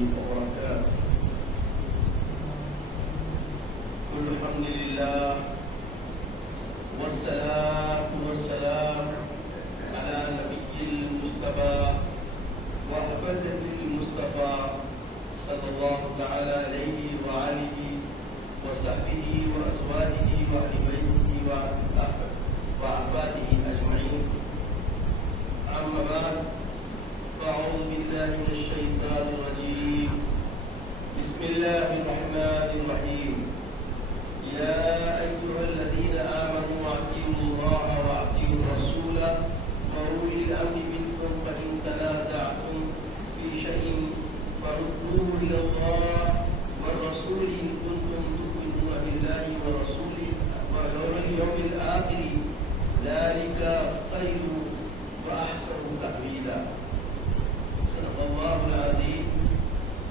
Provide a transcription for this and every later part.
وبركاته. الحمد لله والصلاة والسلام على نبي المصطفى وحبيب المصطفى صلى الله تعالى عليه وآله وصحبه وأزواجه وأهل بيته وأحبابه أجمعين. أما بعد، فأعوذ بالله من الشيطان الرجيم. بسم الله الرحمن الرحيم. يا أيها الذين آمنوا أطيعوا الله وأطيعوا الرسول وأولي الأمر منكم فإن تنازعتم في شيء فردوه إلى الله والرسول إن كنتم تؤمنون بالله ورسوله واليوم الآخر ذلك خير وأحسن تأويلا. صدق الله العظيم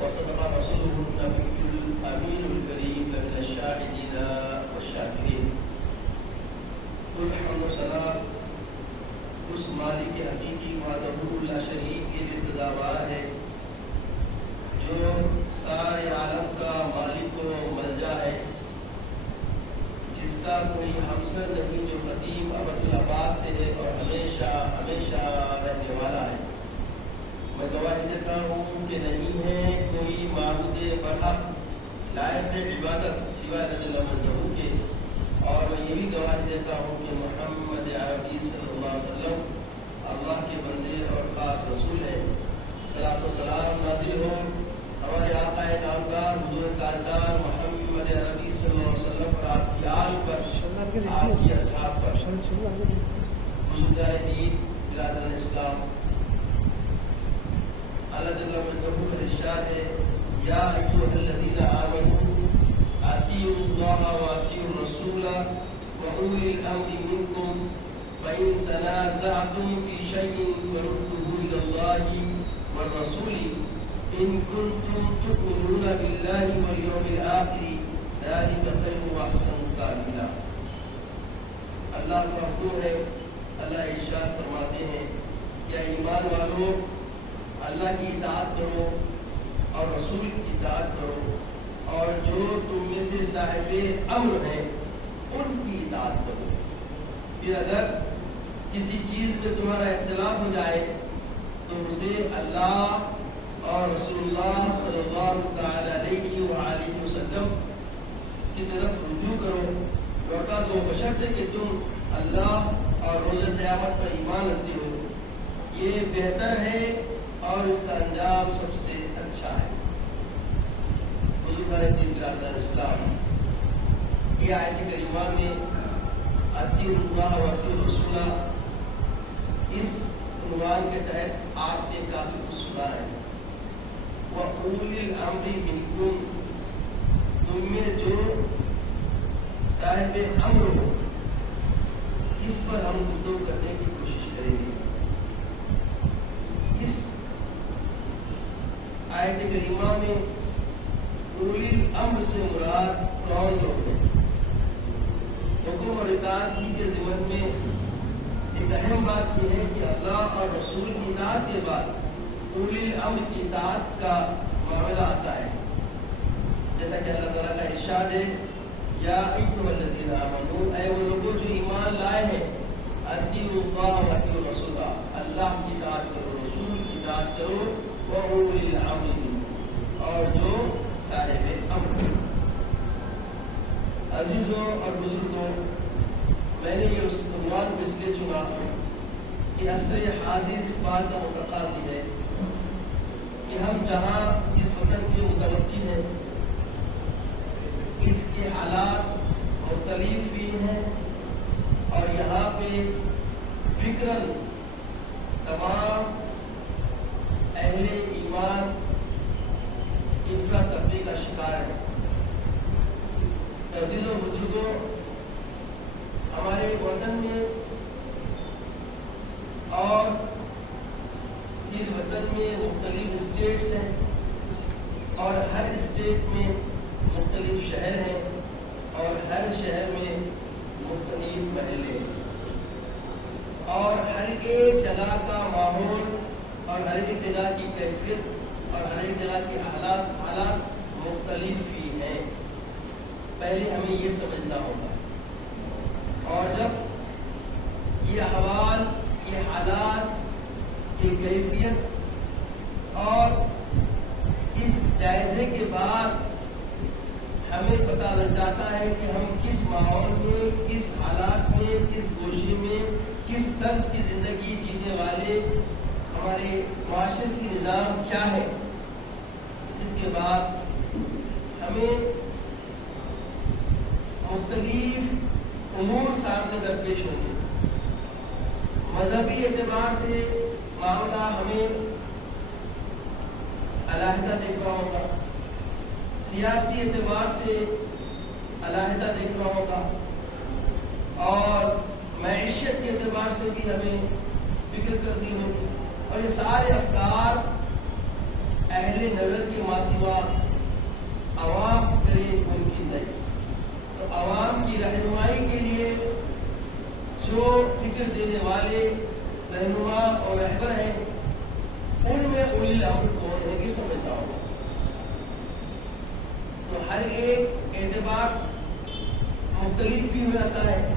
وصدق رسوله النبي الأمين الكريم من الشاهدين والشاكرين. کل حمد و ثنا اس مالک حقیقی وحدہ لا شریک کے لیے سزاوار ہے جو سارے عالم کا مالک و ملجا ہے، جس کا کوئی ہمسر نہیں، جو قدیم ابد الآباد سے ہے اور ہمیشہ ہمیشہ رہنے والا ہے. میں گواہی دیتا ہوں کہ نہیں ہے کوئی معبود برحق لائق عبادت سوائے اللہ وحدہ کے، اور میں یہ بھی گواہی دیتا ہوں کہ محمد عربی صلی اللہ علیہ وسلم اللہ کے بندے اور خاص رسول ہیں. صلاۃ و سلام نازل ہو ہمارے آقا نامدار حضور تاجدار محمد عربی صلی اللہ علیہ وسلم پر، آپ کی آل پر، آپ کی اصحاب پر. بزرگان دین، برادران اسلام، اللہ جل وعلا کا ارشاد ہے: یا ایھا الذین آمنوا اطیعوا اللہ واطیعوا الرسول واولی الامر منکم فإن تنازعتم في شيء فردوه إلى الله والرسول إن كنتم تؤمنون بالله واليوم الآخر ذلك خير وأحسن تأويلا. اللہ کا حکم ہے، اللہ ارشاد فرماتے ہیں: کیا ایمان والو، اللہ کی اطاعت کرو اور رسول کی اطاعت کرو، اور جو تم میں سے صاحب امر ہیں ان کی اطاعت کرو. پھر اگر کسی چیز میں تمہارا اختلاف ہو جائے تو اسے اللہ اور رسول اللہ صلی اللہ تعالی علیہ وآلہ وسلم کی طرف رجوع کرو، لوٹا دو، بشرطے کہ تم اللہ اور روز قیامت پر ایمان رکھتے ہو. یہ بہتر ہے اور اس کا انجام سب سے اچھا ہے. بزرگان دین، برادران اسلام، یہ آیت کریمہ میں اطیعوا اللہ واطیعوا الرسول، اس عنوان کے تحت آپ کے کافی اصول ہیں. وَأُولِي الْأَمْرِ مِنْكُمْ، تم میں جو صاحب امر ہو، اس پر ہم گفتگو کرنے کی کوشش کریں گے. اس آیت کریمہ میں اولی الامر سے مراد کون لوگ ہیں؟ حکم اور اطاعت کی کے ضمن میں ایک اہم بات یہ ہے کہ اللہ اور رسول کی اطاعت کے بعد اولی الامر کی اطاعت کا معاملہ آتا ہے. جیسا کہ اللہ تعالیٰ کا ارشاد ہے: یا ایھا الذین آمنوا، اے وہ لوگوں جو ایمان لائے ہیں، اطیعوا اللہ واطیعوا الرسول، اللہ کی اطاعت کرو، رسول کی اطاعت کرو، واولی الامر منکم، اور جو صاحب امر. عزیزوں اور بزرگوں، میں نے یہ اس عنوان کو اس لیے چنا کہ عصر حاضر اس بات کا متقاضی ہے کہ ہم جہاں جس وطن کے متوجہ ہیں، اس کے حالات مختلف بھی ہیں، اور یہاں پہ فکراً تمام اہل ایمان افراتفری کا شکار ہے. عزیزوں بزرگوں، ہمارے وطن میں اور پھر وطن میں مختلف اسٹیٹس ہیں، اور ہر اسٹیٹ میں مختلف شہر ہیں، اور ہر شہر میں مختلف محلے ہیں، اور ہر ایک جگہ کا ماحول اور ہر ایک جگہ کی کیفیت اور ہر ایک جگہ کے حالات مختلف ہی ہیں. پہلے ہمیں یہ سمجھنا ہوگا. اور جب یہ احوال، یہ حالات، یہ کیفیت اور اس جائزے کے بعد ہمیں پتہ لگ جاتا ہے کہ ہم کس ماحول میں، کس حالات میں، کس گوشے میں، کس طرز کی زندگی جینے والے ہمارے معاشرے کی نظام کیا ہے. اس کے بعد ہمیں مختلف امور سامنے درپیش ہوں گے. مذہبی اعتبار سے معاملہ ہمیں علیحدہ دیکھنا ہوگا، سیاسی اعتبار سے علیحدہ دیکھنا ہوگا، اور معیشت کے اعتبار سے بھی ہمیں فکر کرنی ہوگی. اور یہ سارے افکار اہل نظر کے ماسوا عوام کے لیے ممکن نہیں. تو عوام کی رہنمائی کے لیے جو فکر دینے والے رہنما اور رہبر ہیں، ان میں اولی الامر کون ہے یہ سمجھنا ہوگا. تو ہر ایک اعتبار مختلف بھی ہوتا ہے،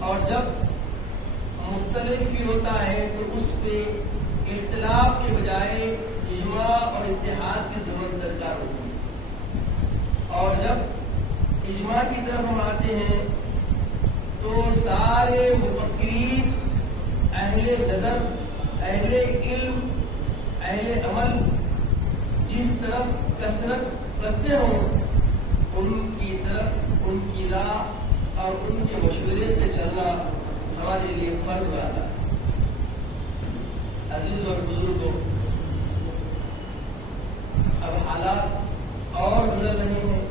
اور جب مختلف بھی ہوتا ہے تو اس پہ اختلاف کے بجائے اجماع اور اتحاد کی ضرورت درکار ہوتی ہے. اور جب اجماع کی طرف ہم آتے ہیں تو سارے مفکرین، اہل نظر، اہل علم، اہل عمل جس طرف کثرت رکھتے ہوں، ان کی طرف، ان کی راہ اور ان کے مشورے پہ چلنا ہمارے لیے فرض بناتا ہے. عزیز اور بزرگوں، اب حالات اور بدل رہے ہیں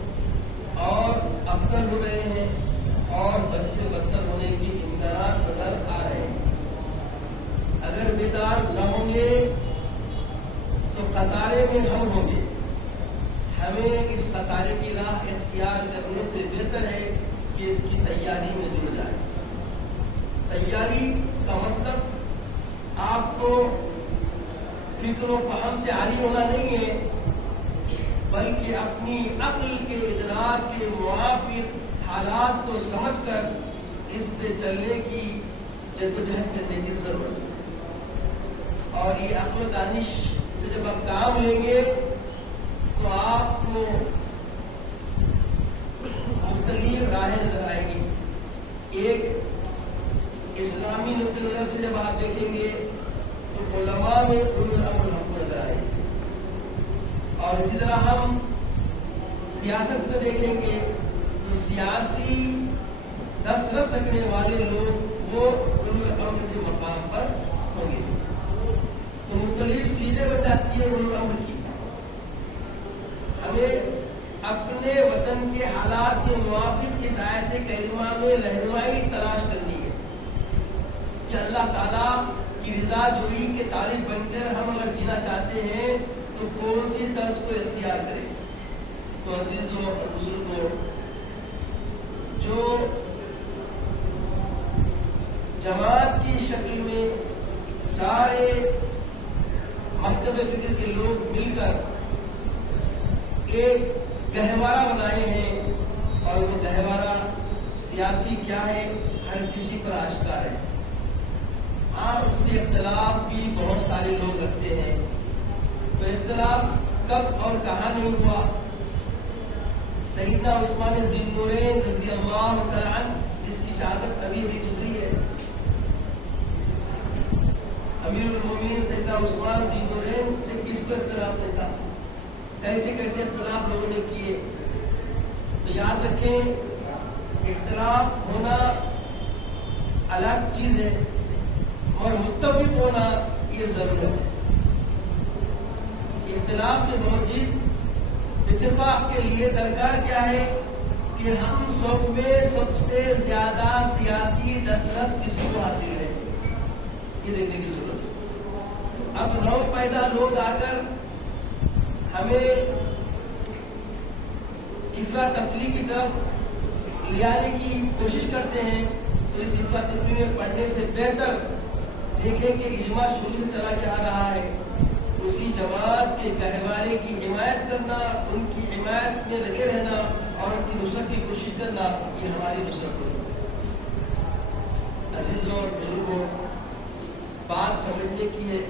اور ابتر ہو رہے ہیں اور بد سے بدتر ہونے کے امکانات نظر آ رہے ہیں. اگر بیدار نہ ہوں گے تو خسارے میں ہم ہوں گے. ہمیں اس خسارے کی راہ اختیار کرنے سے بہتر ہے کہ اس کی تیاری میں جڑ جائے. تیاری کا مطلب آپ کو فکر و فہم سے عاری ہونا نہیں ہے، بلکہ اپنی عقل کے ادراک کے موافق حالات کو سمجھ کر اس پہ چلنے کی جدوجہد کرنے کی ضرورت ہے. اور یہ عقل و دانش سے جب آپ کام لیں گے تو آپ کو مختلف راہیں نظر آئے گی. ایک اسلامی نقطۂ نظر سے جب آپ دیکھیں گے تو علماء میں اولو الامر ہم کو نظر آئے گی. اور اسی طرح ہم سیاست کو دیکھیں گے تو سیاسی دسترس رکھنے والے لوگ وہ اولو الامر کے مقام پر ہوں گے. تو مختلف سیدھے بن جاتی ہے اولو الامر کی. ہمیں اپنے وطن کے حالات کے موافق اس آیت کریمہ میں رہنمائی تلاش کرنی ہے کہ اللہ تعالیٰ کی رضا جوئی کے طالب بن کر ہم اگر جینا چاہتے ہیں تو کون سی طرز کو اختیار کریں. تو عزیزوں اور بزرگوں، جو جماعت کی شکل میں سارے مکتب فکر کے لوگ مل کر ایک گہوارہ بنائے ہیں، اور وہ گہوارہ سیاسی کیا ہے ہر کسی پر آشکار ہے. آپ اس سے اختلاف بھی بہت سارے لوگ رکھتے ہیں. تو اختلاف کب اور کہاں نہیں ہوا؟ سیدنا عثمان ذی النورین رضی اللہ تعالی عنہ، جس کی شہادت ابھی بھی گزری ہے. امیر المومنین سیدنا عثمان ذی النورین سے کس کو اختلاف نہیں تھا؟ کیسے کیسے اختلاف لوگوں نے کیے. تو یاد رکھیں، اختلاف ہونا الگ چیز ہے اور متفق ہونا یہ ضرورت ہے. اختلاف کے باوجود اتفاق کے لیے درکار کیا ہے کہ ہم سب میں سب سے زیادہ سیاسی دسترس کس کو حاصل ہے، یہ دیکھنے کی ضرورت ہے. اب نو پیدا لوگ آ کر ہمیں افراتفری کی طرف لے آنے کی کوشش کرتے ہیں، تو اس افراتفری میں پڑھنے سے بہتر دیکھیں کہ اجماع شروع سے چلا کے آ رہا ہے. اسی جماعت کے کہوارے کی حمایت کرنا، ان کی حمایت میں لگے رہنا اور ان کی نصرت کی کوشش کرنا، یہ ہماری نصرت ہوگی۔ عزیزوں اور بزرگوں، بات سمجھنے کی ہے،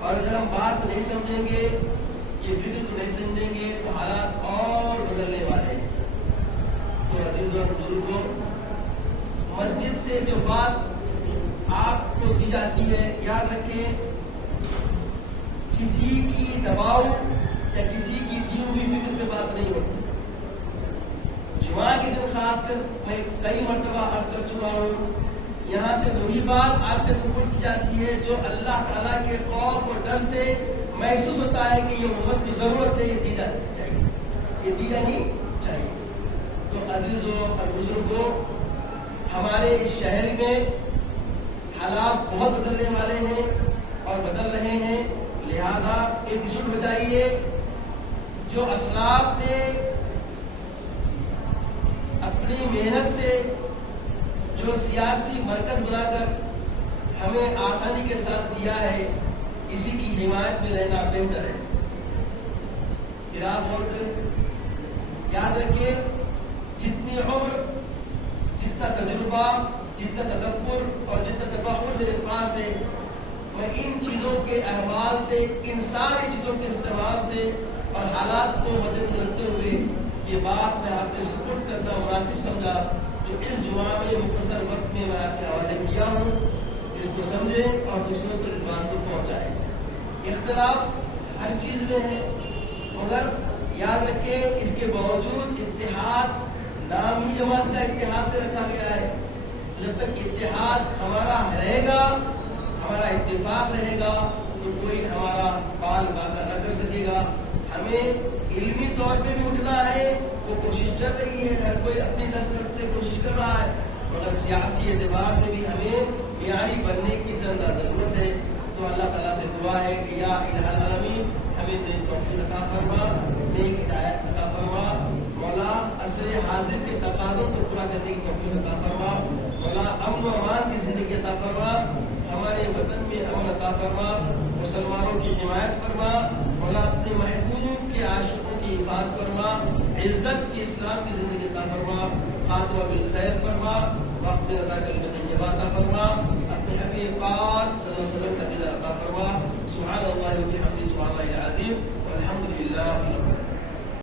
اور اگر ہم بات نہیں سمجھیں گے، یہ فکر کو نہیں سمجھیں گے تو حالات اور بدلنے والے ہیں۔ تو عزیزوں اور بزرگوں، مسجد سے جو بات آپ کو دی جاتی ہے، یاد رکھیں کسی کی دباؤ یا کسی کی دی ہوئی فکر پہ بات نہیں ہوتی۔ جمعہ کے دن خاص کر میں کئی مرتبہ عرض کر چکا ہوں، یہاں سے وہی بات آپ کے سپرد کی جاتی ہے جو اللہ تعالیٰ کے خوف اور ڈر سے محسوس ہوتا ہے کہ یہ امت کی ضرورت ہے، یہ دی جانی چاہیے، یہ دی جانی چاہیے۔ تو عزیزوں اور بزرگوں، ہمارے اس شہر میں حالات بہت بدلنے والے ہیں اور بدل رہے ہیں، لہذا ایک جٹ ہو جائیے۔ جو اسلاف نے اپنی محنت سے جو سیاسی مرکز بنا کر ہمیں آسانی کے ساتھ دیا ہے، اسی کی حمایت میں رہنا بہتر ہے۔ غور کریں، یاد رکھیے جتنی عمر، جتنا تجربہ، جتنا تدبر اور جتنا تفکر میرے پاس ہے، میں ان چیزوں کے احوال سے، ان ساری چیزوں کے استعمال سے اور حالات کو مدنظر رکھتے ہوئے یہ بات میں آپ کے سپرد کرنا مناسب سمجھا، جو اس جمعہ میں مختصر وقت میں آپ کے حوالے کیا ہوں۔ اس کو سمجھیں اور دوسروں کو اس بات کو پہنچائیں۔ اختلاف ہر چیز میں ہے، مگر یاد رکھیں اس کے باوجود اتحاد، نام ہی جماعت کا اتحاد سے رکھا گیا ہے۔ جب تک اتحاد ہمارا رہے گا، ہمارا اتفاق رہے گا، تو کوئی ہمارا بال بازا نہ کر سکے گا۔ ہمیں علمی طور پہ بھی اٹھنا ہے، وہ کوشش چل رہی ہے، ہر کوئی اپنی نسل سے کوشش کر رہا ہے، مگر سیاسی اعتبار سے بھی ہمیں معیاری بننے کی زندہ ضرورت ہے۔ تو اللہ تعالیٰ سے دعا ہے کہ یا الہ العالمین ہمیں نیک توفیق عطا فرما، نیک ہدایت عطا فرما، مولا عصر حاضر کے تقاضوں کو پورا کرنے کی توفیق عطا فرما، مولا امن و امان کی زندگی عطا فرما، ہمارے وطن میں امن عطا فرما، مسلمانوں کی حمایت فرما، مولا اپنے محبوب کے عاشقوں کی حفاظت فرما، عزت کی اسلام کی زندگی عطا فرما، خاتمہ بالخیر فرما، وقت رضا کلمہ طیبہ عطا فرما، اپنے حبیب پاک صلی اللہ علیہ وسلم کا دیدار عطا فرما۔ سبحان اللہ